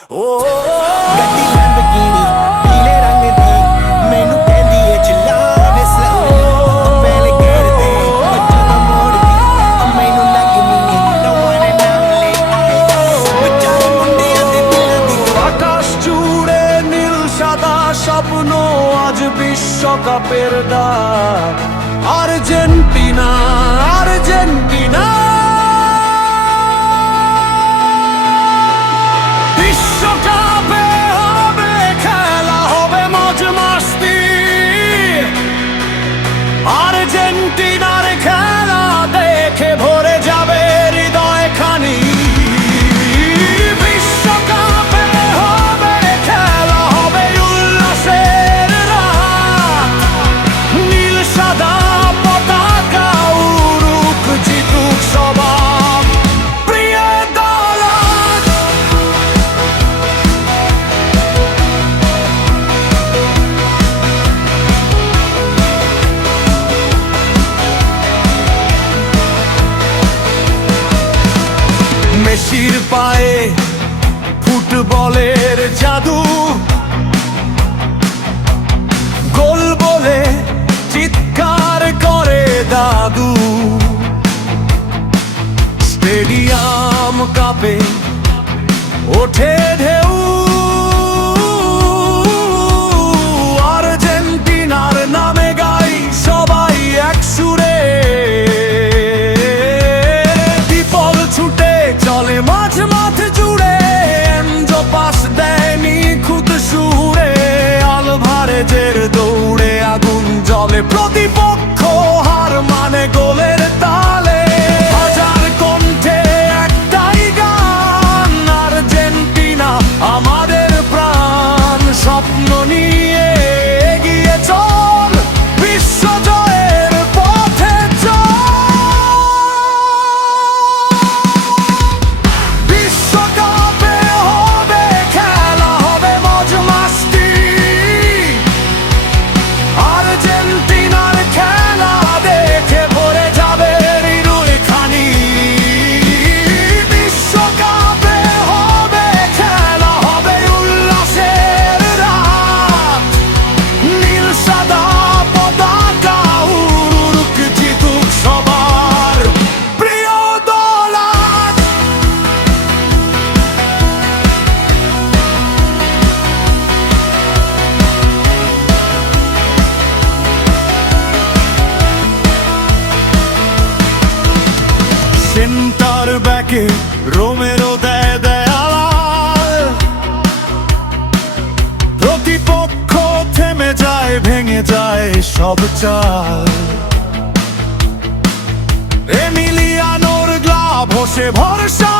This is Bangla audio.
ਗੱਡੀ ਲੈਂਬਰਗਿਨੀ ਪੀਲੇ ਰੰਗ ਦੀ ਮੈਨੂੰ ਕਹਿੰਦੀ ਏ ਚਲਾਵੇ ਸਲੋ ਪਹਿਲੇ ਗੇਰ ਤੇ ਜਦੋਂ ਮੋੜਦੀ ਮੈਨੂੰ ਲੱਗਦੀ ਏ no one and only ਵਿਚਾਰੇ ਮੁੰਡਿਆਂ ਦੇ ਦਿਲਾਂ ਦੀ আকাশ জুড়ে নীল সাদা স্বপ্ন আজ বিশ্বকাপের ডাক আর্জেন্টিনা আর্জেন্টিনা বিশ্বকাপে হবে খেলা হবে মজ মাস্তি আর্জেন্টিনার খেলা দেখে ভরে যাবে হৃদয় খানি বিশ্বকাপে হবে খেলা হবে উল্লাসের রাত নীল সাদা পতাকা উড়ুক জিতুক সবার প্রিয় দল আজ। মেসির পায়ে ফুটবলের জাদু গোল বলে চিৎকার করে দাদু স্টেডিয়াম কাঁপে ওঠে ঢেউ আর্জেন্টিনার নামে গাই সবাই এক সুরে বিপল ছুটে চলে মাঝ মাঠ জুড়ে এনজো পাস দেয় নিখুঁত সুরে আলভারেজের দৌড়ে আগুন জ্বলে প্রতিপক্ষ হার মানে গোলের তালে হাজার কণ্ঠে একটাই গান আর্জেন্টিনা আমাদের প্রাণ স্বপ্ন নিয়ে এগিয়ে চল বিশ্বজয়ের পথে চল বিশ্বকাপে হবে খেলা হবে মজ মাস্তি আর্জেন্টিনার খেলা দেখে ভরে যাবে হৃদয় খানি বিশ্বকাপে হবে খেলা হবে উল্লাসের রাত নীল সাদা পতাকা উড়ুক জিতুক সবার প্রিয় দল আজ। সেন্টার ব্যাকে রোমেরো দেয় দেয়াল প্রতিপক্ষ থেমে যায় ভেঙে যায় সব চাল এমিলিয়ানোর গ্লাভ হোসে ভরসা